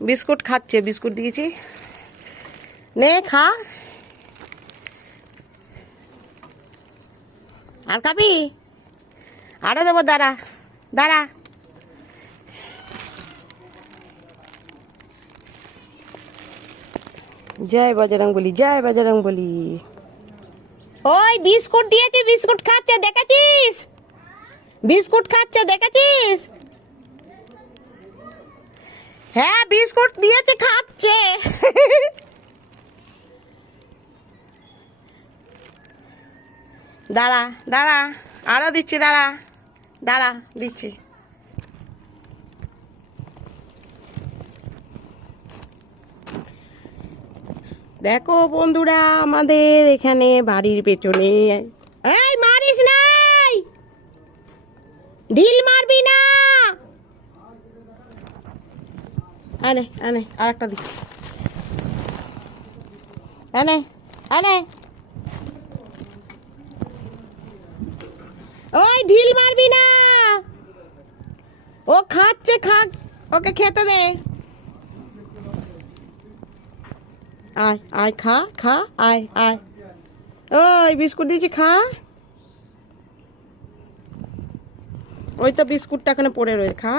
Biscuit খাচ্ছে, biscuit দিয়েছি, নে খা। আর খাবি? আরো দেবো, দাঁড়া দাঁড়া। জয় বজরংবলী, জয় বজরংবলী। ওই বিস্কুট দিয়েছি, বিস্কুট খাচ্ছে দেখেছিস? বিস্কুট খাচ্ছে দেখেছিস? হ্যাঁ বিস্কুট দিয়েছে, খাচ্ছে। দাঁড়া দাঁড়া, আরো দিচ্ছি, দাঁড়া দাঁড়া, দিচ্ছি। দেখো বন্ধুরা, আমাদের এখানে বাড়ির পেছনে, এই মারিস নাই, ঢিল মারবি না। আনে আনে, আর একটা দিচ্ছি, আনে আনে। ওই ঢিল মারবি না, ও খাচ্ছে, খাক, ওকে খেতে দে। আয় আয়, খা খা, আয় আয়। ওই বিস্কুট দিয়েছি, খা। ওই তো বিস্কুটটা এখানে পড়ে রয়েছে, খা।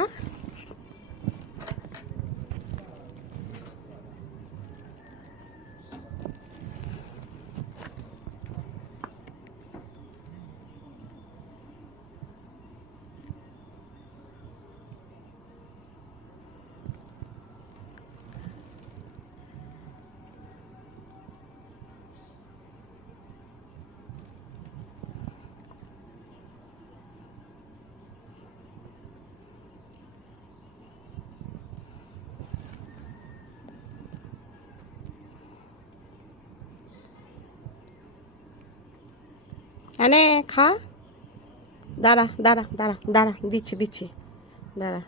এনে খা। দাঁড়া দাঁড়া দাঁড়া দাঁড়া, দিচ্ছি দিচ্ছি, দাঁড়া।